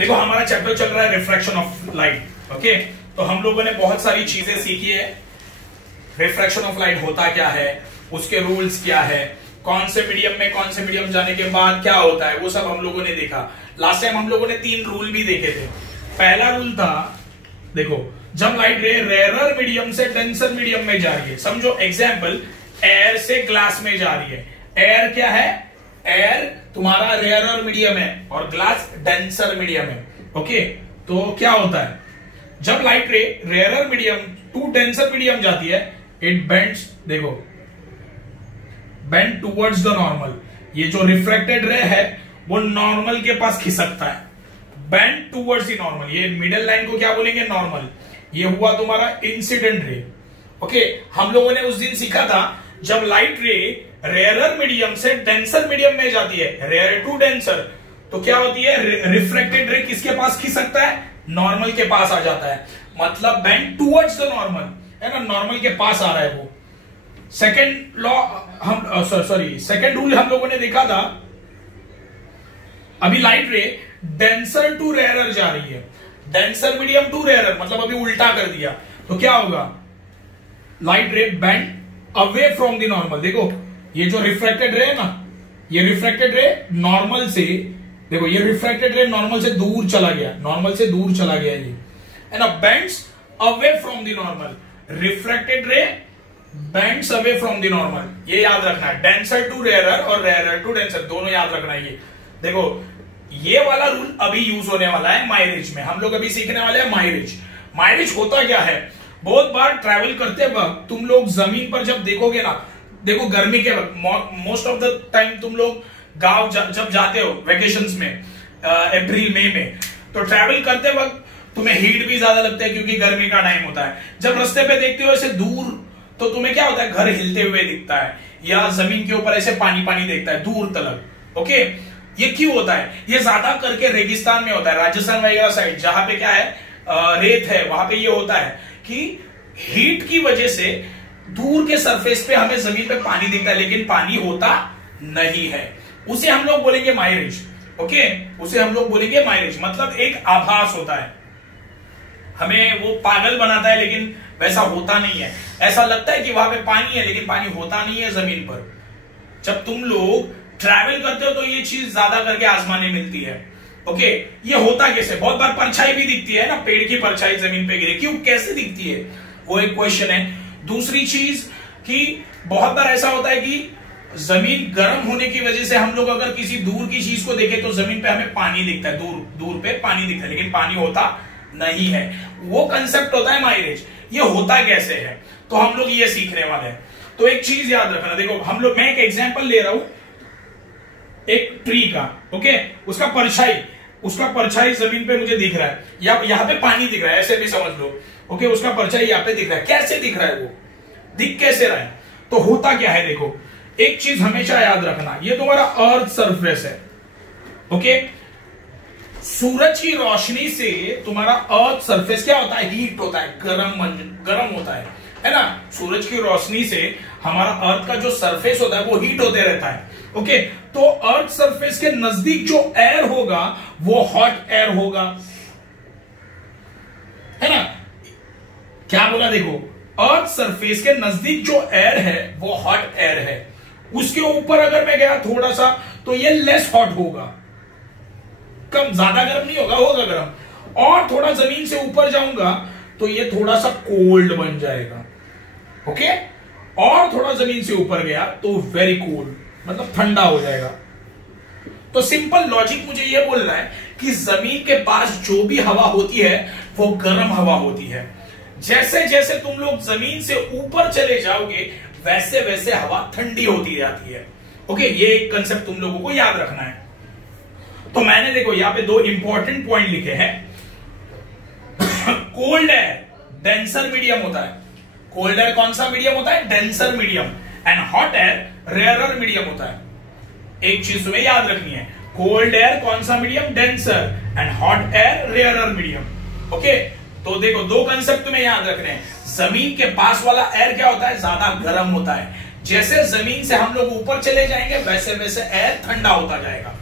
देखो हमारा चैप्टर चल रहा है रिफ्रैक्शन ऑफ लाइट। ओके, तो हम लोगों ने बहुत सारी चीजें सीखी है। रिफ्रैक्शन ऑफ लाइट होता क्या है, उसके रूल्स क्या है, कौन से मीडियम में कौन से मीडियम जाने के बाद क्या होता है, वो सब हम लोगों ने देखा। लास्ट टाइम हम लोगों ने 3 रूल भी देखे थे। पहला रूल था, देखो जब लाइट रे रेयरर मीडियम से डेंसर मीडियम में जा रही है, समझो एग्जाम्पल एयर से ग्लास में जा रही है। एयर क्या है, एयर तुम्हारा रेयरर मीडियम है और ग्लास डेंसर मीडियम है। ओके, तो क्या होता है जब light ray rarer medium to denser medium जाती है, इट बेंड्स, देखो बेंड टुवर्ड्स द नॉर्मल। ये जो रिफ्रैक्टेड रे है वो नॉर्मल के पास खिसकता है, बेंड टुवर्ड्स द नॉर्मल। ये मिडिल लाइन को क्या बोलेंगे, नॉर्मल। ये हुआ तुम्हारा इंसिडेंट रे। ओके, हम लोगों ने उस दिन सीखा था जब लाइट रे रेयरर मीडियम से डेंसर मीडियम में जाती है, रेयर टू डेंसर, तो क्या होती है, रिफ्रैक्टेड रे किसके पास खिसकता है, नॉर्मल के पास आ जाता है। मतलब बेंड टुवर्ड्स द नॉर्मल, है ना, नॉर्मल के पास आ रहा है वो। सेकेंड लॉ हम सेकेंड रूल हम लोगों ने देखा था, अभी लाइट रे डेंसर टू रेयरर जा रही है, डेंसर मीडियम टू रेयरर, मतलब अभी उल्टा कर दिया, तो क्या होगा, लाइट रे bend away from the normal. देखो ये जो रिफ्रैक्टेड रे है ना, ये रिफ्रैक्टेड रे नॉर्मल से, देखो ये रिफ्रैक्टेड रे नॉर्मल से दूर चला गया, नॉर्मल से दूर चला गया ये, है ना, bends away from the normal. Refracted ray bends away from the normal, ये याद रखना है। डेंसर टू रेयरर और रेयरर टू डेंसर, दोनों याद रखना है। ये देखो ये वाला रूल अभी यूज होने वाला है माइलेज में। हम लोग अभी सीखने वाले हैं माइलेज। माइलेज होता क्या है, बहुत बार ट्रैवल करते वक्त तुम लोग जमीन पर जब देखोगे ना, देखो गर्मी के वक्त मोस्ट ऑफ द टाइम तुम लोग गांव जब जाते हो वेकेशंस में, अप्रैल मई में, तो ट्रैवल करते वक्त तुम्हें हीट भी ज्यादा लगता है क्योंकि गर्मी का टाइम होता है। जब रास्ते पे देखते हो ऐसे दूर, तो तुम्हें क्या होता है, घर हिलते हुए दिखता है या जमीन के ऊपर ऐसे पानी पानी दिखता है दूर तलक। ओके, ये क्यों होता है, ये ज्यादा करके रेगिस्तान में होता है, राजस्थान वगैरह साइड जहां पे क्या है, रेत है, वहां पे ये होता है कि हीट की वजह से दूर के सरफेस पे हमें जमीन पे पानी दिखता है लेकिन पानी होता नहीं है। उसे हम लोग बोलेंगे माइलेज। ओके, उसे हम लोग बोलेंगे माइलेज, मतलब एक आभास होता है, हमें वो पागल बनाता है लेकिन वैसा होता नहीं है। ऐसा लगता है कि वहां पे पानी है लेकिन पानी होता नहीं है जमीन पर। जब तुम लोग ट्रैवल करते हो तो ये चीज ज्यादा करके आजमाने मिलती है। ओके, ये होता कैसे, बहुत बार परछाई भी दिखती है ना, पेड़ की परछाई जमीन पे गिरे, क्यों, कैसे दिखती है, वो एक क्वेश्चन है। दूसरी चीज कि बहुत बार ऐसा होता है कि जमीन गर्म होने की वजह से हम लोग अगर किसी दूर की चीज को देखें तो जमीन पे हमें पानी दिखता है, दूर दूर पे पानी दिखता है लेकिन पानी होता नहीं है। वो कंसेप्ट होता है माइलेज। ये होता कैसे है, तो हम लोग ये सीखने वाले हैं। तो एक चीज याद रखना, देखो हम लोग, मैं एक एग्जांपल ले रहा हूं एक ट्री का। ओके, उसका परछाई जमीन पे मुझे दिख रहा है, या यहां पे पानी दिख रहा है, ऐसे भी समझ लो। ओके, उसका परछाई यहाँ पे दिख रहा है, कैसे दिख रहा है, वो दिख कैसे रहा है, तो होता क्या है, देखो एक चीज हमेशा याद रखना, ये तुम्हारा अर्थ सरफेस है। ओके, सूरज की रोशनी से तुम्हारा अर्थ सरफेस क्या होता है, हीट होता है, गर्म होता है ना। सूरज की रोशनी से हमारा अर्थ का जो सरफेस होता है वो हीट होते रहता है। ओके, तो अर्थ सरफेस के नजदीक जो एयर होगा वो हॉट एयर होगा, है ना। क्या बोला, देखो अर्थ सरफेस के नजदीक जो एयर है वो हॉट एयर है। उसके ऊपर अगर मैं गया थोड़ा सा तो ये लेस हॉट होगा, कम, ज्यादा गर्म नहीं होगा, होगा गर्म। और थोड़ा जमीन से ऊपर जाऊंगा तो ये थोड़ा सा कोल्ड बन जाएगा। ओके, और थोड़ा जमीन से ऊपर गया तो वेरी कोल्ड, मतलब ठंडा हो जाएगा। तो सिंपल लॉजिक मुझे यह बोलना है कि जमीन के पास जो भी हवा होती है वो गर्म हवा होती है। जैसे जैसे तुम लोग जमीन से ऊपर चले जाओगे वैसे वैसे हवा ठंडी होती जाती है। ओके, ये एक कंसेप्ट तुम लोगों को याद रखना है। तो मैंने देखो यहां पे 2 इंपॉर्टेंट पॉइंट लिखे हैं। कोल्ड एयर डेंसर मीडियम होता है, कोल्ड एयर कौन सा मीडियम होता है, denser medium, and hot air rarer medium होता है। एक चीज तुम्हें याद रखनी है, कोल्ड एयर कौन सा medium, denser, and hot air rarer medium. Okay, तो देखो 2 कंसेप्ट तुम्हें याद रखने हैं। जमीन के पास वाला एयर क्या होता है, ज्यादा गर्म होता है। जैसे जमीन से हम लोग ऊपर चले जाएंगे वैसे वैसे एयर ठंडा होता जाएगा।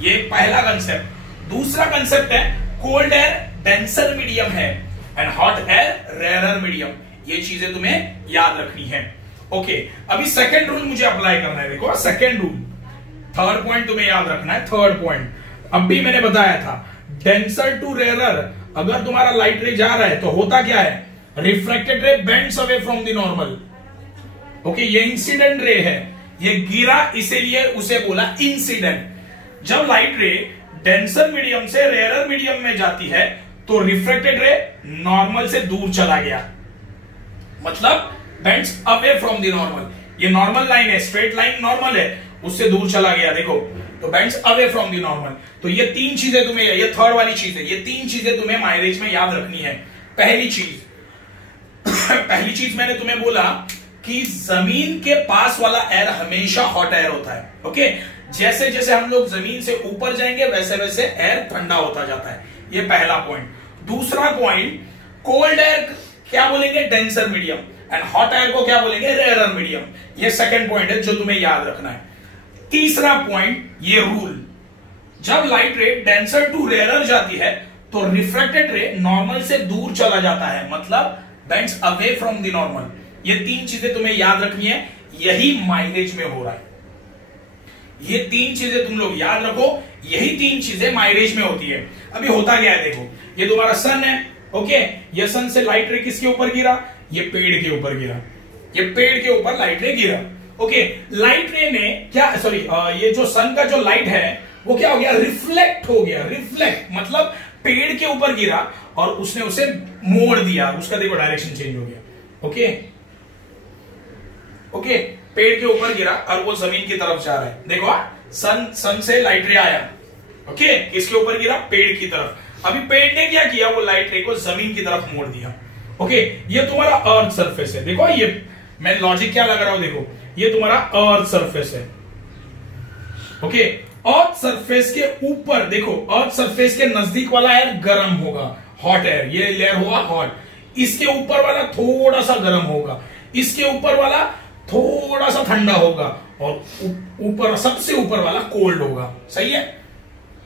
ये पहला कंसेप्ट। दूसरा कंसेप्ट है कोल्ड एयर डेंसर मीडियम है and hot air rarer medium. ये चीजें तुम्हें याद रखनी है। ओके, अभी सेकंड रूल मुझे अप्लाई करना है। देखो सेकंड रूल, थर्ड पॉइंट तुम्हें याद रखना है। थर्ड पॉइंट अब भी मैंने बताया था, डेंसर टू रेयरर, अगर तुम्हारा लाइट रे जा रहा है तो होता क्या है, refracted ray bends away from the normal. Okay, ये इंसिडेंट रे है, ये गिरा इसीलिए उसे बोला इंसिडेंट। जब लाइट रे डेंसर मीडियम से रेयरर मीडियम में जाती है तो रिफ्रैक्टेड रे नॉर्मल से दूर चला गया, मतलब bends away from the normal. ये नॉर्मल लाइन है, स्ट्रेट लाइन नॉर्मल है, उससे दूर चला गया। देखो, तो bends away from the normal. तो ये तीन चीजें तुम्हें, ये थर्ड वाली चीज है, ये तीन चीजें तुम्हें माइलेज में याद रखनी है। पहली चीज मैंने तुम्हें बोला कि जमीन के पास वाला एयर हमेशा हॉट एयर होता है। ओके, जैसे जैसे हम लोग जमीन से ऊपर जाएंगे वैसे वैसे एयर ठंडा होता जाता है। ये पहला पॉइंट। दूसरा पॉइंट, कोल्ड एयर क्या बोलेंगे, denser medium, and hot air को क्या बोलेंगे, रेयरर मीडियम। ये सेकंड पॉइंट है जो तुम्हें याद रखना है। तीसरा पॉइंट, ये रूल, जब लाइट रे डेंसर टू रेयरर जाती है तो रिफ्रैक्टेड रे नॉर्मल से दूर चला जाता है, मतलब bends away from the normal. ये तीन चीजें तुम्हें याद रखनी है, यही माइलेज में हो रहा है। ये तीन चीजें तुम लोग याद रखो, यही तीन चीजें माइलेज में होती है। अभी होता क्या है, देखो ये तुम्हारा सन है। ओके, ये सन से लाइट रे किसके ऊपर गिरा, ये पेड़ के ऊपर गिरा, ये पेड़ के ऊपर लाइट रे गिरा। ओके, लाइट रे ने क्या, सॉरी, ये जो सन का जो लाइट है वो क्या हो गया, रिफ्लेक्ट हो गया। रिफ्लेक्ट मतलब पेड़ के ऊपर गिरा और उसने उसे मोड़ दिया, उसका देखो डायरेक्शन चेंज हो गया। ओके ओके, पेड़ के ऊपर गिरा और वो जमीन की तरफ जा रहा है। देखो, सन से लाइट रे आया, ओके, किसके ऊपर गिरा, पेड़ की तरफ। अभी पेड़ ने क्या किया, वो लाइट रे को जमीन की तरफ मोड़ दिया। ओके, ये तुम्हारा अर्थ सरफेस है। देखो, ये मैं लॉजिक क्या लग रहा हूं, देखो ये तुम्हारा अर्थ सरफेस है। ओके, अर्थ सरफेस के ऊपर देखो, अर्थ सरफेस के नजदीक वाला एयर गर्म होगा, हॉट एयर, ये लेयर हुआ हॉट। इसके ऊपर वाला थोड़ा सा गर्म होगा, इसके ऊपर वाला थोड़ा सा ठंडा होगा, और ऊपर सबसे ऊपर वाला कोल्ड होगा। सही है,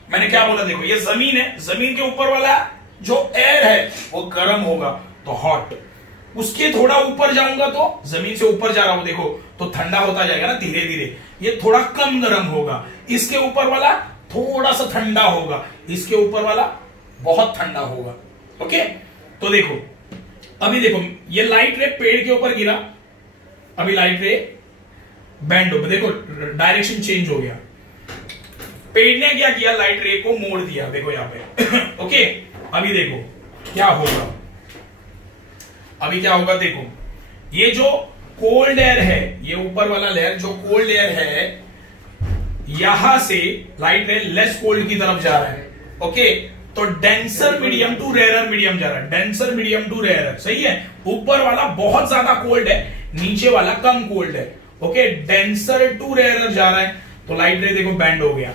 मैंने क्या बोला, देखो ये जमीन है, जमीन के ऊपर वाला जो एयर है वो गर्म होगा तो हॉट, उसके थोड़ा ऊपर जाऊंगा तो जमीन से ऊपर जा रहा हूं, देखो तो ठंडा होता जाएगा ना धीरे धीरे, ये थोड़ा कम गर्म होगा। इसके ऊपर वाला थोड़ा सा ठंडा होगा, इसके ऊपर वाला बहुत ठंडा होगा। ओके, तो देखो अभी देखो ये लाइट रे पेड़ के ऊपर गिरा, अभी लाइट रे बैंड हो, देखो डायरेक्शन चेंज हो गया। पेड़ ने क्या किया, लाइट रे को मोड़ दिया, देखो यहां पे। ओके, अभी देखो क्या होगा, अभी क्या होगा, देखो ये जो कोल्ड एयर है, ये ऊपर वाला लेयर जो कोल्ड एयर है, यहां से लाइट रे लेस कोल्ड की तरफ जा रहा है। ओके, तो denser medium to rarer medium जा रहा है, डेंसर मीडियम टू रेयरर। सही है, ऊपर वाला बहुत ज्यादा कोल्ड है, नीचे वाला कम कोल्ड है। ओके, डेंसर टू रेयरर जा रहा है तो लाइट रे देखो बैंड हो गया।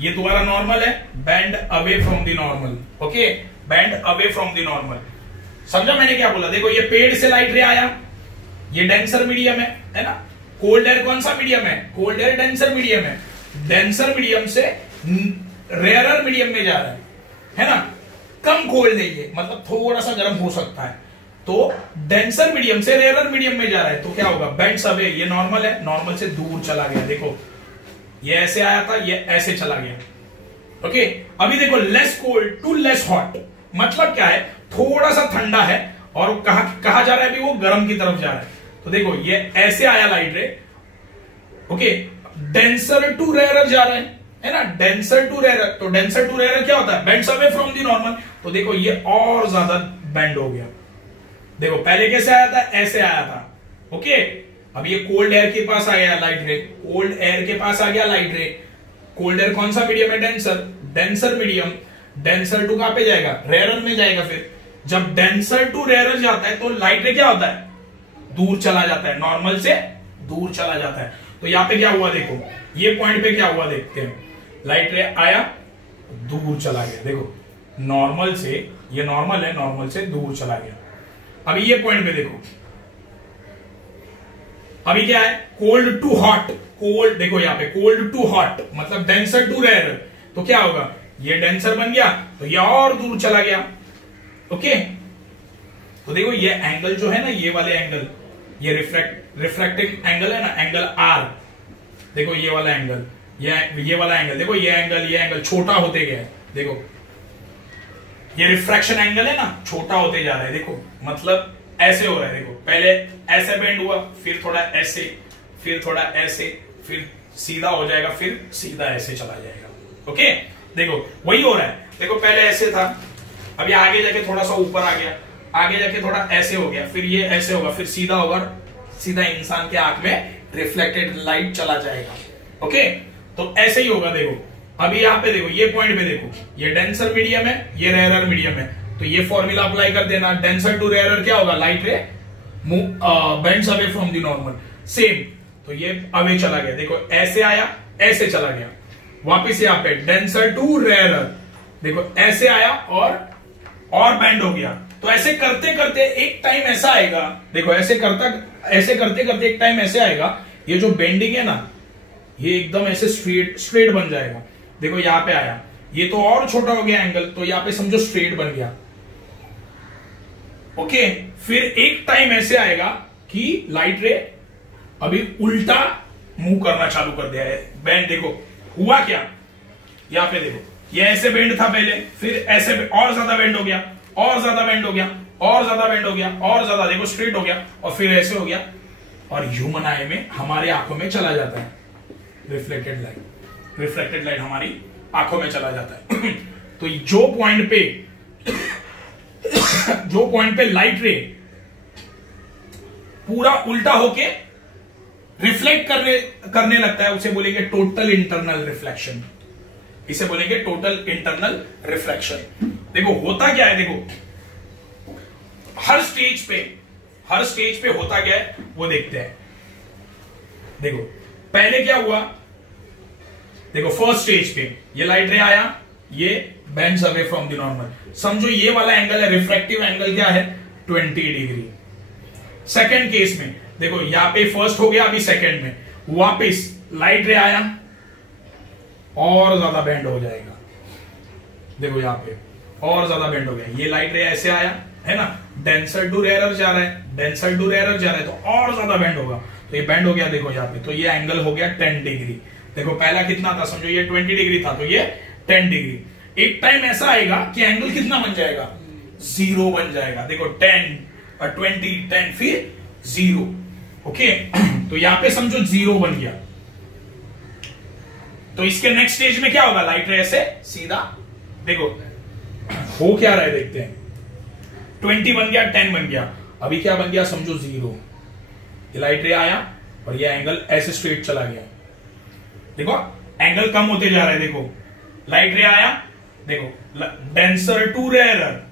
ये तुम्हारा नॉर्मल है, band away from the normal. Okay, band away from the normal. समझा मैंने क्या बोला, देखो ये पेड़ से लाइट रे आया, ये डेंसर मीडियम है ना। कोल्ड एयर कौन सा मीडियम है, कोल्ड एयर डेंसर मीडियम है। डेंसर मीडियम से रेयरर मीडियम में जा रहा है ना, कम कोल्ड है ये, मतलब थोड़ा सा गर्म हो सकता है। तो डेंसर मीडियम से रेयरर मीडियम में जा रहा है तो क्या होगा, बेंड्स अवे, ये नॉर्मल है, नॉर्मल से दूर चला गया। देखो ये ऐसे आया था, ये ऐसे चला गया। ओके, अभी देखो less cold to less hot, मतलब क्या है, थोड़ा सा ठंडा है और कहा जा रहा है, अभी वो गर्म की तरफ जा रहा है। तो देखो ये ऐसे आया लाइट रे। ओके, डेंसर टू रेयरर जा रहा है ना, डेंसर टू रेयरर। तो डेंसर टू रेयरर क्या होता है, bends away from the normal. तो देखो ये और ज्यादा बेंड हो गया। देखो पहले कैसे आया था, ऐसे आया था। ओके, अब ये कोल्ड एयर के पास आ गया लाइट रे, कोल्ड एयर के पास आ गया लाइट रे। कोल्ड एयर कौन सा मीडियम है, denser, denser medium. Denser to कहां पे जाएगा, रेयरर में जाएगा। फिर जब डेंसर टू रेयरर जाता है तो लाइट रे क्या होता है, दूर चला जाता है, नॉर्मल से दूर चला जाता है। तो यहां पे क्या हुआ, देखो ये पॉइंट पे क्या हुआ, देखते हैं। लाइट रे आया, दूर चला गया। देखो नॉर्मल से, ये नॉर्मल है, नॉर्मल से दूर चला गया। अभी ये पॉइंट पे देखो, अभी क्या है, कोल्ड टू हॉट। कोल्ड देखो यहां पे कोल्ड टू हॉट मतलब डेंसर टू रेयरर। तो क्या होगा, ये डेंसर बन गया तो ये और दूर चला गया। ओके, तो देखो ये एंगल जो है ना, ये वाले एंगल, ये रिफ्रैक्टिंग एंगल है ना, एंगल आर, देखो ये वाला एंगल, ये वाला एंगल, देखो ये एंगल छोटा होते गया है। देखो ये रिफ्रैक्शन एंगल है ना, छोटा होते जा रहा है। देखो मतलब ऐसे हो रहा है। देखो पहले ऐसे बेंड हुआ, फिर थोड़ा ऐसे, फिर थोड़ा ऐसे, फिर सीधा हो जाएगा, फिर सीधा ऐसे चला जाएगा। ओके, देखो वही हो रहा है। देखो पहले ऐसे था, अभी आगे जाके थोड़ा सा ऊपर आ गया, आगे जाके थोड़ा ऐसे हो गया, फिर ये ऐसे होगा, फिर सीधा होगा, सीधा इंसान के आंख में रिफ्लेक्टेड लाइट चला जाएगा। ओके, तो ऐसे ही होगा। देखो अभी यहाँ पे देखो, ये पॉइंट पे देखो, ये डेंसर मीडियम है, ये रेयरर मीडियम है, तो ये फॉर्मूला अप्लाई कर देना। डेंसर टू रेयरर क्या होगा, light ray bends away from the normal, same. तो ये अवे चला गया, देखो ऐसे आया, ऐसे चला गया, वापिस यहाँ पे डेंसर टू रेयरर, देखो ऐसे आया और बेंड हो गया। तो ऐसे करते करते एक टाइम ऐसा आएगा, देखो ऐसे करते करते एक टाइम ऐसे आएगा, ये जो बेंडिंग है ना, ये एकदम ऐसे स्ट्रेट बन जाएगा। देखो यहाँ पे आया, ये तो और छोटा हो गया एंगल, तो यहाँ पे समझो स्ट्रेट बन गया। ओके, फिर एक टाइम ऐसे आएगा कि लाइट रे अभी उल्टा मूव करना चालू कर दिया है, बेंड। देखो हुआ क्या, यहाँ पे देखो ये ऐसे बेंड था पहले, फिर ऐसे और ज्यादा बेंड हो गया, और ज्यादा बेंड हो गया, और ज्यादा बेंड हो गया, और ज्यादा, देखो स्ट्रेट हो गया, और फिर ऐसे हो गया, और ह्यूमन आई में, हमारी आंखों में चला जाता है रिफ्लेक्टेड लाइट हमारी आंखों में चला जाता है। तो जो पॉइंट पे लाइट रे पूरा उल्टा होके रिफ्लेक्ट करने लगता है, उसे बोलेंगे टोटल इंटरनल रिफ्लेक्शन। इसे बोलेंगे टोटल इंटरनल रिफ्लेक्शन। देखो होता क्या है, देखो हर स्टेज पे होता क्या है वो देखते हैं। देखो पहले क्या हुआ, देखो फर्स्ट स्टेज पे ये लाइट रे आया, ये bends away from the normal. समझो ये वाला एंगल है, रिफ्रैक्टिव एंगल क्या है, 20 डिग्री। सेकंड केस में देखो यहां पे फर्स्ट हो गया, अभी सेकंड में वापस लाइट रे आया और ज्यादा बेंड हो जाएगा। देखो यहां पे और ज्यादा बेंड हो गया, ये लाइट रे ऐसे आया है ना, डेंसर टू रेयरर जा रहा है, डेंसर टू रेयरर जा रहा है, तो और ज्यादा बेंड होगा। तो ये बेंड हो गया, देखो यहाँ पे, तो ये एंगल हो गया 10 डिग्री। देखो पहला कितना था, समझो ये 20 डिग्री था, तो ये 10 डिग्री। एक टाइम ऐसा आएगा कि एंगल कितना बन जाएगा, 0 बन जाएगा। देखो 10 और 20, 10 फिर 0। ओके, तो यहां पे समझो 0 बन गया। तो इसके नेक्स्ट स्टेज में क्या होगा, लाइट रे ऐसे सीधा, देखो हो क्या रहा है देखते हैं। 20 बन गया, 10 बन गया, अभी क्या बन गया, समझो 0। ये लाइट रे आया और ये एंगल ऐसे स्ट्रेट चला गया। देखो एंगल कम होते जा रहा है। देखो लाइट रे आया, देखो denser to rarer,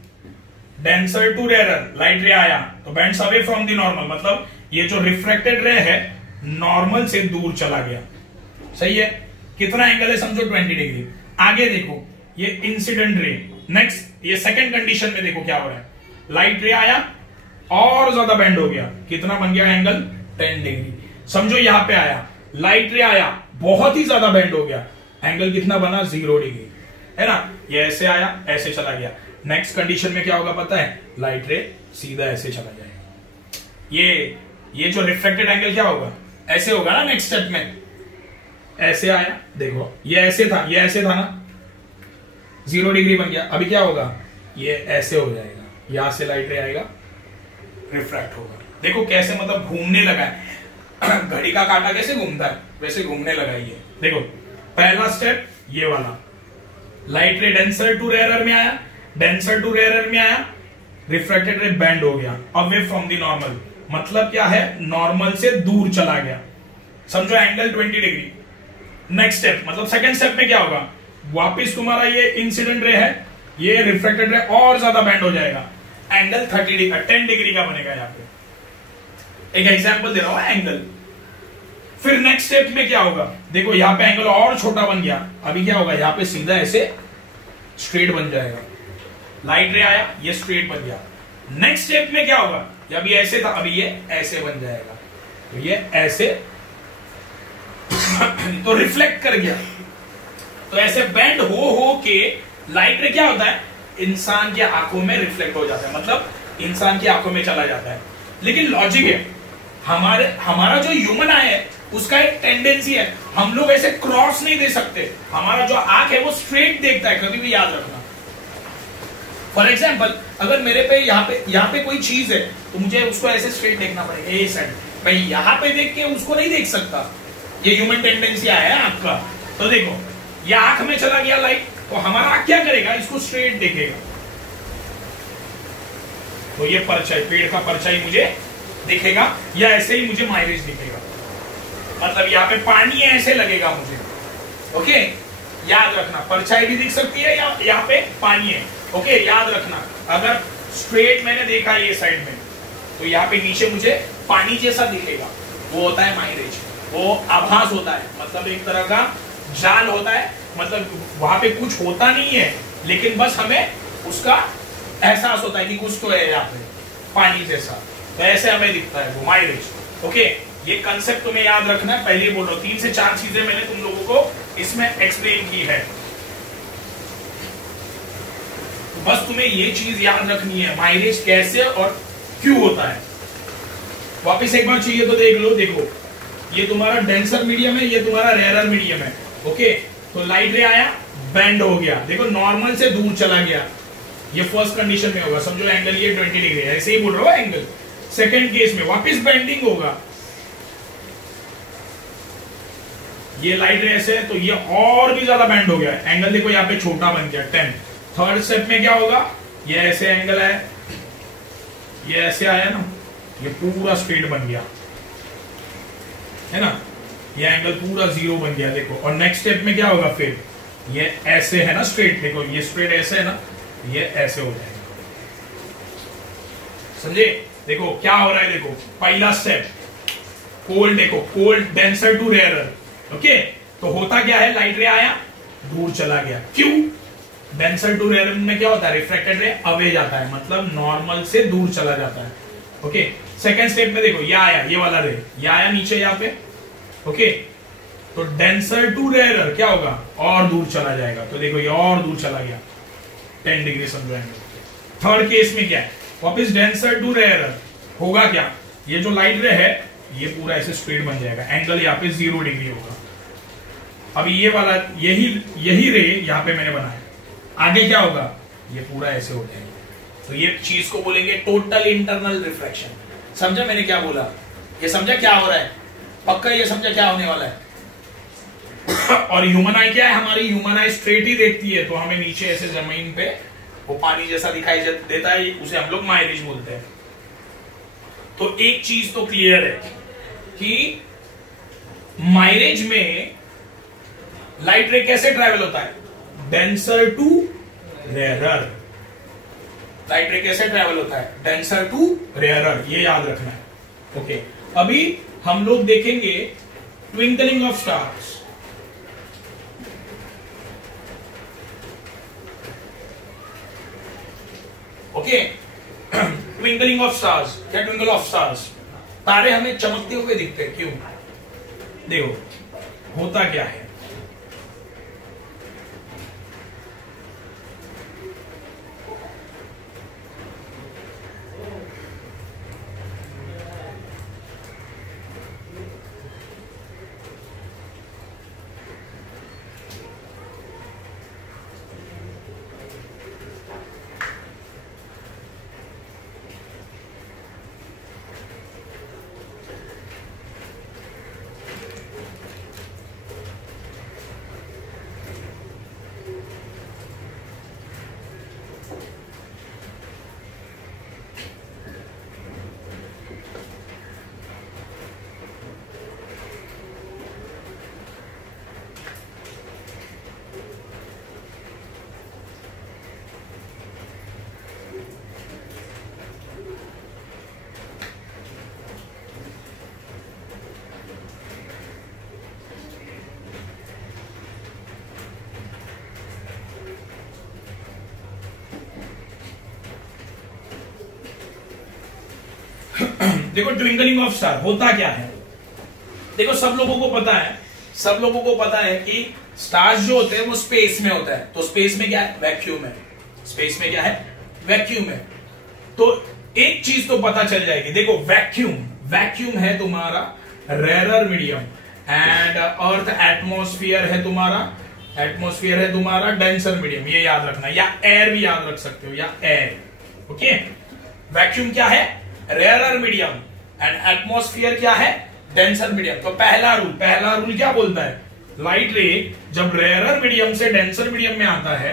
light ray आया तो bends away from the normal, मतलब ये जो रिफ्रैक्टेड रे है नॉर्मल से दूर चला गया। सही है, कितना एंगल है, समझो 20 डिग्री। आगे देखो ये इंसिडेंट रे, नेक्स्ट ये सेकंड कंडीशन में देखो क्या हो रहा है, लाइट रे आया और ज्यादा बेंड हो गया, कितना बन गया एंगल, 10 डिग्री। समझो यहां पे आया, लाइट रे आया, बहुत ही ज्यादा बेंड हो गया, एंगल कितना बना, 0 डिग्री, है ना। ये ऐसे आया, ऐसे चला गया। नेक्स्ट कंडीशन में क्या होगा पता है, लाइट रे सीधा ऐसे चला जाएगा। ये जो रिफ्लेक्टेड एंगल क्या होगा, ऐसे होगा ना। नेक्स्ट स्टेप में ऐसे आया, देखो ये ऐसे था, ये ऐसे था ना, 0 डिग्री बन गया। अभी क्या होगा, ये ऐसे हो जाएगा, यहां से लाइट रे आएगा, रिफ्रैक्ट होगा। देखो कैसे मतलब घूमने लगा है, घड़ी का कांटा कैसे घूमता है वैसे घूमने लगा ये। देखो पहला स्टेप ये वाला, लाइट रे डेंसर टू रेयरर में आया, रिफ्रैक्टेड रे बेंड हो गया अवे फ्रॉम द नॉर्मल, मतलब क्या है, नॉर्मल से दूर चला गया। समझो एंगल 20 डिग्री। नेक्स्ट स्टेप मतलब सेकंड स्टेप में क्या होगा, वापिस तुम्हारा ये इंसिडेंट रे है, ये रिफ्रैक्टेड रे और ज्यादा बेंड हो जाएगा, एंगल 10 डिग्री का बनेगा। यहाँ पे एक एग्जांपल दे रहा हूं एंगल। फिर नेक्स्ट स्टेप में क्या होगा, देखो यहाँ पे एंगल और छोटा बन गया, अभी क्या होगा, यहाँ पे सीधा ऐसे स्ट्रेट बन जाएगा। लाइट रे आया, ये स्ट्रेट बन गया। नेक्स्ट स्टेप में क्या होगा, अभी ऐसे था, अभी ये ऐसे बन जाएगा, तो ये ऐसे तो रिफ्लेक्ट कर गया। तो तो ऐसे बेंड हो के लाइट रे क्या होता है, इंसान की आंखों में रिफ्लेक्ट हो जाता है, मतलब इंसान की आंखों में चला जाता है। लेकिन लॉजिक है, हमारा जो ह्यूमन आई है उसका एक टेंडेंसी है, हम लोग ऐसे क्रॉस नहीं दे सकते, हमारा जो आंख है वो स्ट्रेट देखता है, कभी भी याद रखना। फॉर एग्जाम्पल अगर मेरे पे यहाँ पे कोई चीज है तो मुझे उसको ऐसे स्ट्रेट देखना पड़ेगा, ये साइड, भाई यहाँ पे देख के उसको नहीं देख सकता, ये ह्यूमन टेंडेंसी है आपका। तो देखो ये आंख में चला गया लाइट, तो हमारा आंख क्या करेगा, इसको स्ट्रेट देखेगा, तो ये परछाई, पेड़ का परछाई मुझे दिखेगा, या ऐसे ही मुझे माइलेज दिखेगा, मतलब यहाँ पे पानी है ऐसे लगेगा मुझे। ओके, याद रखना, परछाई भी दिख सकती है या यहाँ पे पानी है। ओके, याद रखना, अगर स्ट्रेट मैंने देखा ये साइड में तो यहाँ पे नीचे मुझे पानी जैसा दिखेगा, वो होता है माइलेज, वो आभास होता है, मतलब एक तरह का जाल होता है, मतलब वहां पे कुछ होता नहीं है लेकिन बस हमें उसका एहसास होता है कि कुछ तो है यहाँ पे पानी जैसा, तो ऐसे हमें दिखता है वो माइलेज। ओके, ये कंसेप्ट तुम्हें याद रखना है, पहले बोल रहा हूं 3 से 4 चीजें मैंने तुम लोगों को इसमें एक्सप्लेन की है, बस तुम्हें ये चीज याद रखनी है, माइलेज कैसे और क्यों होता है। वापिस एक बार चाहिए तो देख लो, देखो ये तुम्हारा डेंसर मीडियम है, ये तुम्हारा रेयरर मीडियम है। ओके, तो लाइट रे आया, बेंड हो गया, देखो नॉर्मल से दूर चला गया, ये फर्स्ट कंडीशन में होगा, समझो एंगल ये 20 डिग्री है, ऐसे ही बोल रहा हूं एंगल। सेकंड केस में वापस बेंडिंग होगा, ये लाइट रे ऐसे है तो ये और भी ज्यादा बेंड हो गया, एंगल देखो यहाँ पे छोटा बन गया 10। थर्ड स्टेप में क्या होगा, ये ऐसे एंगल है, ये ऐसे आया ना, ये पूरा स्ट्रेट बन गया है ना, ये एंगल पूरा 0 बन गया देखो। और नेक्स्ट स्टेप में क्या होगा, फिर ये ऐसे है ना स्ट्रेट, देखो ये स्ट्रेट ऐसे है ना, ये ऐसे हो जाएगा, समझे। देखो क्या हो रहा है, देखो पहला स्टेप कोल्ड, देखो cold denser to rarer. Okay, तो होता क्या है, लाइट रे आया, दूर चला गया, क्यों, डेंसर टू रेयरर में क्या होता है, रिफ्रैक्टेड रे अवे जाता है, मतलब नॉर्मल से दूर चला जाता है। ओके, सेकंड स्टेप में देखो ये आया, ये वाला रे, ये आया नीचे यहाँ पे। ओके, तो डेंसर टू रेयरर क्या होगा, और दूर चला जाएगा, तो देखो ये और दूर चला गया 10 डिग्री समझो एंगल। थर्ड केस में क्या है, वापस डेंसर टू रेयरर होगा क्या, ये जो लाइट रे है ये पूरा ऐसे स्ट्रेट बन जाएगा, एंगल यहाँ पे 0 डिग्री होगा। अभी ये वाला यही रे यहाँ पे मैंने बनाया, आगे क्या होगा, ये पूरा ऐसे हो जाएगा, तो ये चीज को बोलेंगे टोटल इंटरनल रिफ्रैक्शन। समझा मैंने क्या बोला, ये समझा क्या हो रहा है, पक्का ये समझा क्या होने वाला है। और ह्यूमन आई क्या है, हमारी ह्यूमन आई स्ट्रेट ही देखती है, तो हमें नीचे ऐसे जमीन पे वो पानी जैसा दिखाई देता है, उसे हम लोग माइलेज बोलते हैं। तो एक चीज तो क्लियर है कि माइलेज में लाइट रे कैसे ट्रैवल होता है, डेंसर टू रेयरर। लाइट रे कैसे ट्रैवल होता है, डेंसर टू रेयरर, ये याद रखना है। ओके, अभी हम लोग देखेंगे twinkling of stars. Okay, twinkling of stars, क्या ट्विंकल ऑफ स्टार्स, तारे हमें चमकते हुए दिखते हैं, क्यों, देखो होता क्या है, देखो ट्विंकलिंग ऑफ स्टार होता क्या है, देखो सब लोगों को पता है कि स्टार्स जो होते हैं वो स्पेस में होता है, तो स्पेस में क्या है, वैक्यूम है। स्पेस में क्या है, वैक्यूम है। तो एक चीज तो पता चल जाएगी, देखो वैक्यूम है तुम्हारा rarer medium, and earth atmosphere है तुम्हारा डेंसर मीडियम, ये याद रखना, या एयर भी याद रख सकते हो, या एयर। ओके, वैक्यूम क्या है, रेरर मीडियम, एंड एटमॉस्फेयर क्या है, डेंसर मीडियम। तो पहला रूल क्या बोलता है, लाइट रे जब रेरर मीडियम से डेंसर मीडियम में आता है,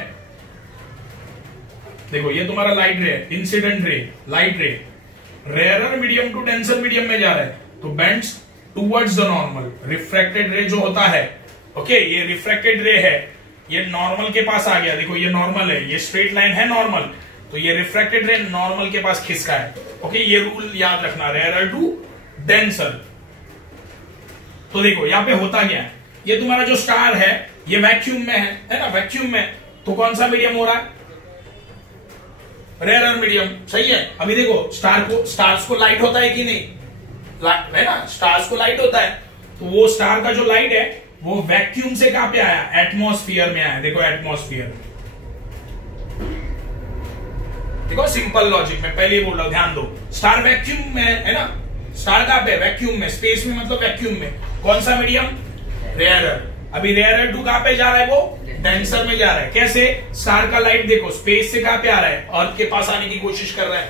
देखो ये तुम्हारा लाइट रे, incident ray, light ray rarer medium to denser medium में जा रहा है, तो bends towards the normal. Refracted ray जो होता है, ओके, ये रिफ्रैक्टेड रे है, ये नॉर्मल के पास आ गया, देखो ये नॉर्मल है, ये स्ट्रेट लाइन है नॉर्मल, तो ये रिफ्रैक्टेड रे नॉर्मल के पास खिसका है। ओके, ये रूल याद रखना, रेरर टू डेंसर। तो देखो यहां पे होता क्या है, ये तुम्हारा जो स्टार है ये वैक्यूम में है ना, वैक्यूम में, तो कौन सा मीडियम हो रहा है, रेरर मीडियम, सही है। अभी देखो स्टार्स को लाइट होता है कि नहीं, है ना, स्टार्स को लाइट होता है, तो वो स्टार का जो लाइट है वो वैक्यूम से कहां पे आया, एटमॉस्फेयर में आया। देखो एटमॉस्फेयर, देखो सिंपल लॉजिक में पहले ही बोल रहा हूं, ध्यान दो, स्टार वैक्यूम में है ना, स्टार कहां पे, वैक्यूम में, स्पेस में मतलब वैक्यूम में, कौन सा मीडियम, रेयरर। अभी रेयरर टू कहां पे जा रहा है, वो डेंसर में जा रहा है। कैसे, स्टार का लाइट देखो स्पेस से कहां पे आ रहा है, अर्थ के पास आने की कोशिश कर रहा है,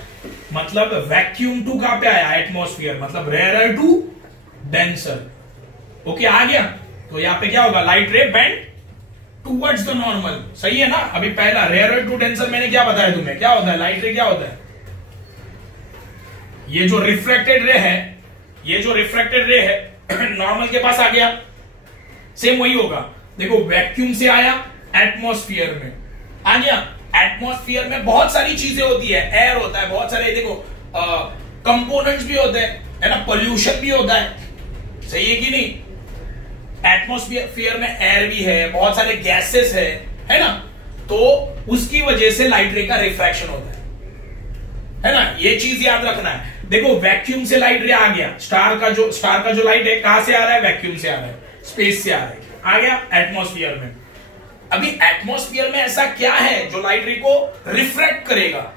मतलब वैक्यूम टू कहां पे आया, एटमॉस्फेयर, मतलब रेयरर टू डेंसर। ओके, आ गया। तो यहां पे क्या होगा, लाइट रे बेंड टुवर्ड्स द नॉर्मल, सही है ना। अभी पहला रेयरर टू डेंसर मैंने क्या बताया तुम्हें, क्या होता है, लाइट रे क्या होता है, ये जो रिफ्रैक्टेड रे है, नॉर्मल के पास आ गया, सेम वही होगा। देखो वैक्यूम से आया, एटमॉस्फेयर में आ गया, एटमॉस्फेयर में बहुत सारी चीजें होती है, एयर होता है, बहुत सारे देखो कंपोनेंट्स भी होते हैं, है ना, पोल्यूशन भी होता है, सही है कि नहीं। एटमॉस्फेयर में एयर भी है, बहुत सारे गैसेस है ना, तो उसकी वजह से लाइट रे का रिफ्रैक्शन होता है ना, ये चीज याद रखना है। देखो वैक्यूम से लाइट रे आ गया, स्टार का जो लाइट है कहां से आ रहा है, वैक्यूम से आ रहा है, स्पेस से आ रहा है, आ गया एटमॉस्फेयर में। अभी एटमॉस्फेयर में ऐसा क्या है जो लाइट रे को रिफ्रैक्ट करेगा,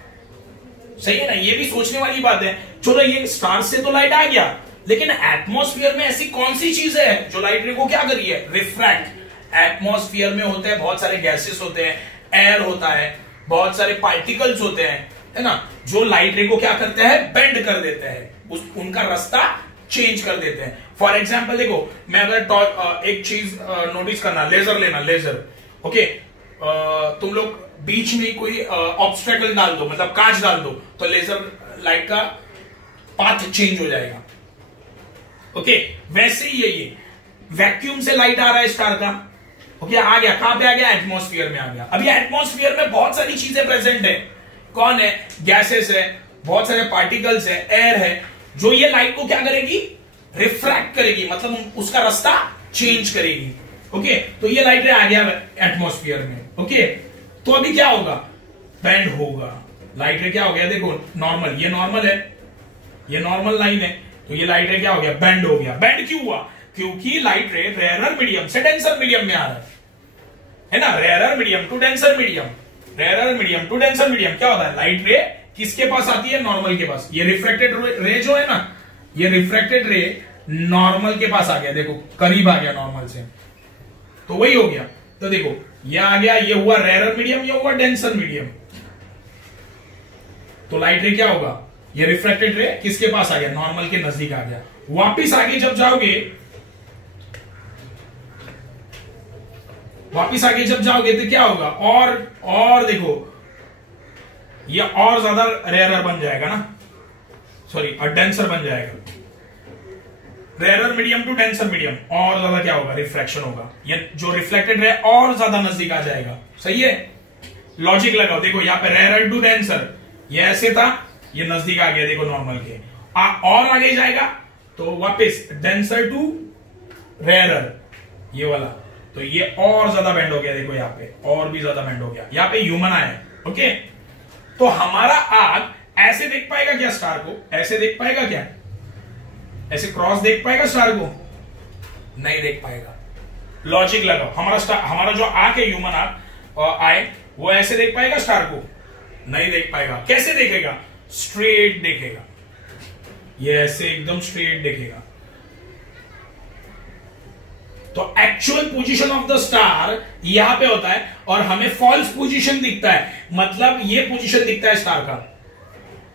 सही है ना, ये भी सोचने वाली बात है। चलो ये स्टार से तो लाइट आ गया, लेकिन एटमॉस्फेयर में ऐसी कौन सी चीज है जो लाइट रे को क्या कर रही है, रिफ्रैक्ट। एटमॉस्फेयर में होते हैं बहुत सारे गैसेस होते हैं, एयर होता है, बहुत सारे पार्टिकल्स होते हैं, है ना, जो लाइट रे को क्या करते हैं, बेंड कर देते हैं, उनका रास्ता चेंज कर देते हैं। फॉर एग्जाम्पल देखो, मैं अगर एक चीज नोटिस करना, लेजर लेना, लेजर, ओके, तुम लोग बीच में कोई ऑब्स्टेकल डाल दो, मतलब कांच डाल दो, तो लेजर लाइट का पाथ चेंज हो जाएगा। ओके, वैसे ही ये वैक्यूम से लाइट आ रहा है स्टार का, ओके, आ गया, कहां पे आ गया, एटमॉस्फेयर में आ गया। अभी एटमॉस्फेयर में बहुत सारी चीजें प्रेजेंट है, कौन है, गैसेस है, बहुत सारे पार्टिकल्स है, एयर है, जो ये लाइट को क्या करेगी, रिफ्रैक्ट करेगी, मतलब उसका रास्ता चेंज करेगी। ओके, तो ये लाइट रे आ गया एटमॉस्फेयर में। ओके, तो अभी क्या होगा, बेंड होगा, लाइट रे क्या हो गया, देखो नॉर्मल, ये नॉर्मल है, ये नॉर्मल लाइन है, तो ये लाइट रे क्या हो गया, बेंड हो गया। बेंड क्यों हुआ, क्योंकि लाइट रे रेयरर मीडियम से डेंसर मीडियम में आ रहा है ना, rarer medium to denser medium, rarer medium to denser medium क्या होता है, लाइट रे किसके पास आती है, नॉर्मल के पास। ये रिफ्रैक्टेड रे जो है ना, ये रिफ्रैक्टेड रे नॉर्मल के पास आ गया, देखो करीब आ गया नॉर्मल से, तो वही हो गया। तो देखो ये आ गया, ये हुआ रेयरर मीडियम, ये हुआ डेंसर मीडियम। तो लाइट रे क्या होगा, ये रिफ्रैक्टेड रे किसके पास आ गया, नॉर्मल के नजदीक आ गया। वापिस आगे जब जाओगे, तो क्या होगा, और देखो ये और ज्यादा रेयरर बन जाएगा ना, सॉरी, और डेंसर बन जाएगा। Rarer medium to denser medium, और ज्यादा क्या होगा, रिफ्रैक्शन होगा, ये जो रिफ्लेक्टेड रे और ज्यादा नजदीक आ जाएगा। सही है, लॉजिक लगाओ। देखो यहाँ पे रेयरर टू डेंसर, ये ऐसे था, ये नजदीक आ गया, देखो नॉर्मल के, और आगे जाएगा तो वापस डेंसर टू रेयरर, ये वाला, तो ये और ज्यादा बेंड हो गया, देखो यहाँ पे और भी ज्यादा बेंड हो गया, यहाँ पे ह्यूमन आया। ओके, तो हमारा आग ऐसे देख पाएगा क्या स्टार को, ऐसे देख पाएगा क्या, ऐसे क्रॉस देख पाएगा स्टार को, नहीं देख पाएगा। लॉजिक लगाओ। हमारा जो आंख है, ह्यूमन आंख और आई, वो ऐसे देख पाएगा स्टार को? नहीं देख पाएगा। कैसे देखेगा? स्ट्रेट देखेगा, ये ऐसे एकदम स्ट्रेट देखेगा। तो actual position of the star यहां पे होता है और हमें फॉल्स पोजीशन दिखता है, मतलब ये पोजीशन दिखता है स्टार का।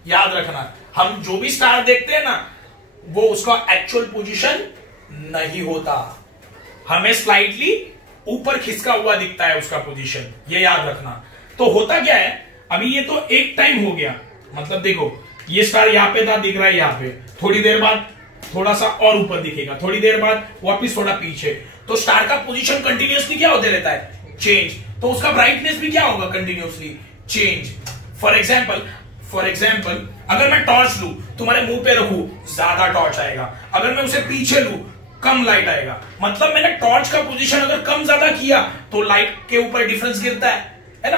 याद रखना, हम जो भी स्टार देखते हैं ना, वो उसका एक्चुअल पोजीशन नहीं होता, हमें स्लाइटली ऊपर खिसका हुआ दिखता है उसका पोजीशन, ये याद रखना। तो होता क्या है, अभी ये तो एक टाइम हो गया, मतलब देखो ये स्टार यहां पे था, दिख रहा है यहां पे, थोड़ी देर बाद थोड़ा सा और ऊपर दिखेगा, थोड़ी देर बाद वापस थोड़ा पीछे। तो स्टार का पोजीशन कंटिन्यूअसली क्या होते रहता है? चेंज। तो उसका ब्राइटनेस भी क्या होगा? Continuously change. फॉर एग्जाम्पल अगर मैं टॉर्च लू, तुम्हारे मुंह पे रखू, ज्यादा टॉर्च आएगा। अगर मैं उसे पीछे लू, कम लाइट आएगा। मतलब मैंने टॉर्च का पोजीशन अगर कम ज्यादा किया तो लाइट के ऊपर डिफरेंस गिरता है ना?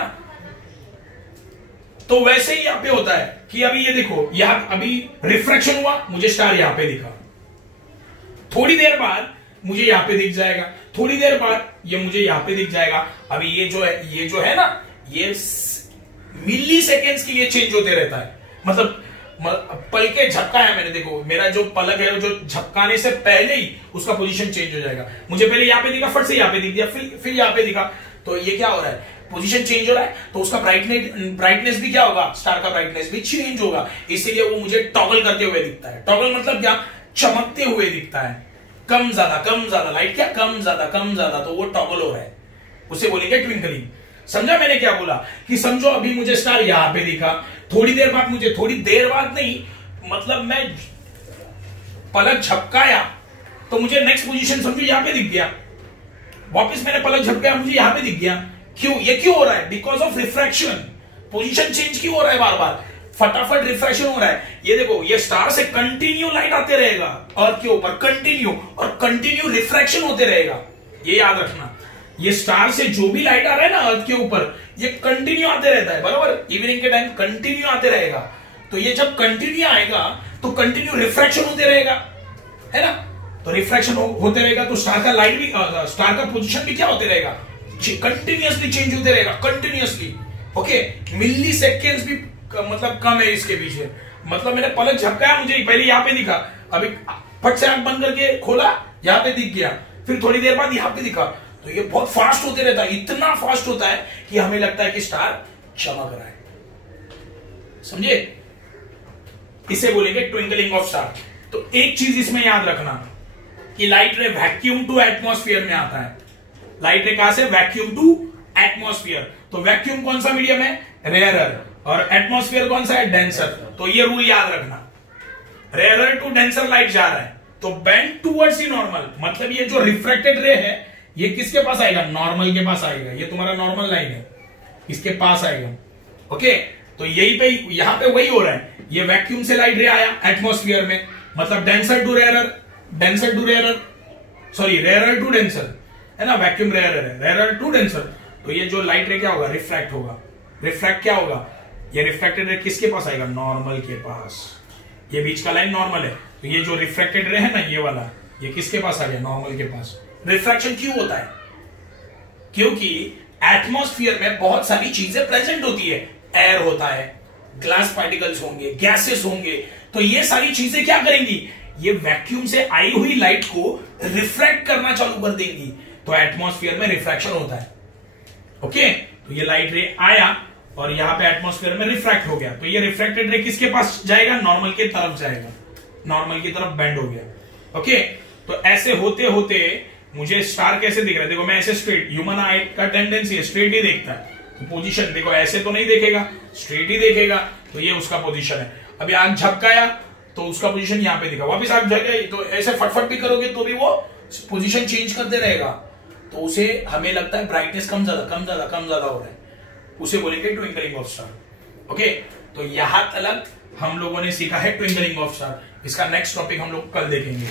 तो वैसे ही यहां पे होता है कि अभी ये देखो, यहां अभी रिफ्रैक्शन हुआ, मुझे स्टार यहां पे दिखा, थोड़ी देर बाद मुझे यहां पे दिख जाएगा, थोड़ी देर बाद ये मुझे यहां पे दिख जाएगा। अभी ये जो है ना, ये मिली सेकेंड्स के लिए चेंज होते रहता है। मतलब पल के झपकाया मैंने, देखो मेरा जो पलक है, जो झपकाने से पहले ही उसका पोजीशन चेंज हो जाएगा। मुझे पहले यहां पे दिखा, फट से यहां पे दिख दिया, फिर यहां पे दिखा। तो ये क्या हो रहा है? पोजीशन चेंज हो रहा है, तो उसका ब्राइटनेस भी क्या होगा? स्टार का ब्राइटनेस भी चेंज होगा, इसीलिए वो मुझे टॉगल करते हुए दिखता है। टॉगल मतलब क्या? चमकते हुए दिखता है, कम ज्यादा लाइट, क्या कम ज्यादा, तो वो टॉगल हो रहा है, उसे बोलेंगे ट्विंकलिंग। समझा मैंने क्या बोला? कि समझो अभी मुझे स्टार यहां पे दिखा, थोड़ी देर बाद नहीं, मतलब मैं पलक झपकाया तो मुझे नेक्स्ट पोजीशन समझो यहां पे दिख गया, वापस मैंने पलक झपकाया, मुझे यहां पे दिख गया। क्यों? ये क्यों हो रहा है? Because of refraction. Position change क्यों हो रहा है? बार बार फटाफट रिफ्रैक्शन हो रहा है। ये देखो, ये स्टार से कंटिन्यू लाइट आते रहेगा अर्थ के ऊपर, कंटिन्यू रिफ्रैक्शन होते रहेगा, ये याद रखना। ये स्टार से जो भी लाइट आ रहा है ना अर्थ के ऊपर, ये कंटिन्यू आते रहता है, बराबर? इवनिंग के टाइम कंटिन्यू आते रहेगा। तो ये जब कंटिन्यू आएगा तो कंटिन्यू रिफ्रैक्शन होते रहेगा, है ना? तो रिफ्रैक्शन होते रहेगा तो स्टार का लाइट भी, स्टार का पोजीशन भी क्या होते रहेगा? कंटिन्यूअसली चेंज होते रहेगा, कंटिन्यूअसली। ओके, मिली सेकेंड्स भी मतलब कम है इसके पीछे। मतलब मैंने पलक झपकाया, मुझे पहले यहां पे दिखा, अभी फट से आंख बंद करके खोला, यहां पे दिख गया, फिर थोड़ी देर बाद यहां पे दिखा। तो ये बहुत फास्ट होते रहता है, इतना फास्ट होता है कि हमें लगता है कि स्टार चमक रहा है। समझे? इसे बोलेंगे ट्विंकलिंग ऑफ स्टार। तो एक चीज इसमें याद रखना कि लाइट रे वैक्यूम टू एटमॉस्फेयर में आता है। लाइट रे कहां से? Vacuum to atmosphere. तो वैक्यूम कौन सा मीडियम है? रेयरर। और एटमॉस्फेयर कौन सा है? डेंसर। तो ये रूल याद रखना, रेयरर टू डेंसर लाइट जा रहा है तो बेंड टुवर्ड्स द नॉर्मल, मतलब ये जो रिफ्रैक्टेड रे है ये किसके पास आएगा? नॉर्मल के पास आएगा। ये तुम्हारा नॉर्मल लाइन है, इसके पास आएगा। ओके, तो यही पे, यहां पे वही हो रहा है। ये वैक्यूम से लाइट रे आया एटमॉस्फेयर में, मतलब denser to rarer, sorry rarer to denser, है ना? वैक्यूम रेयरर है, रेयरर टू डेंसर। तो ये जो लाइट रे क्या होगा? रिफ्रैक्ट होगा। रिफ्रैक्ट क्या होगा? ये रिफ्रैक्टेड रे किसके पास आएगा? नॉर्मल के पास। ये बीच का लाइन नॉर्मल है, तो ये जो रिफ्रैक्टेड रे है ना, ये वाला, ये किसके पास आ गया? नॉर्मल के पास। रिफ्रैक्शन क्यों होता है? क्योंकि एटमॉस्फेयर में बहुत सारी चीजें प्रेजेंट होती है। एयर होता है, ग्लास पार्टिकल्स होंगे, गैसेस होंगे, तो ये सारी चीजें क्या करेंगी? ये वैक्यूम से आई हुई लाइट को रिफ्रैक्ट करना चालू कर देंगी, तो एटमॉस्फेयर में रिफ्रैक्शन होता है। ओके, तो ये लाइट रे आया और यहां पे एटमॉस्फेयर में रिफ्रैक्ट हो गया, तो ये रिफ्रैक्टेड रे किसके पास जाएगा? नॉर्मल के तरफ जाएगा, नॉर्मल की तरफ बेंड हो गया। ओके, तो ऐसे होते होते मुझे स्टार कैसे दिख रहा है? देखो मैं ऐसे स्ट्रेट, ह्यूमन आई का टेंडेंसी है स्ट्रेट ही देखता है, तो पोजीशन देखो ऐसे तो नहीं देखेगा, स्ट्रेट ही देखेगा, तो ये उसका पोजीशन है। अभी आंख झपकाया तो उसका पोजीशन यहां पे दिखा, वापस आंख झपकाई तो ऐसे फटफट भी करोगे तो भी वो पोजीशन चेंज करते रहेगा, तो उसे हमें लगता है ब्राइटनेस कम ज्यादा हो रहा है, उसे बोलेंगे ट्विंकलिंग ऑफ स्टार। ओके, तो यहां तक हम लोगों ने सीखा है ट्विंकलिंग ऑफ स्टार। इसका नेक्स्ट टॉपिक हम लोग कल देखेंगे।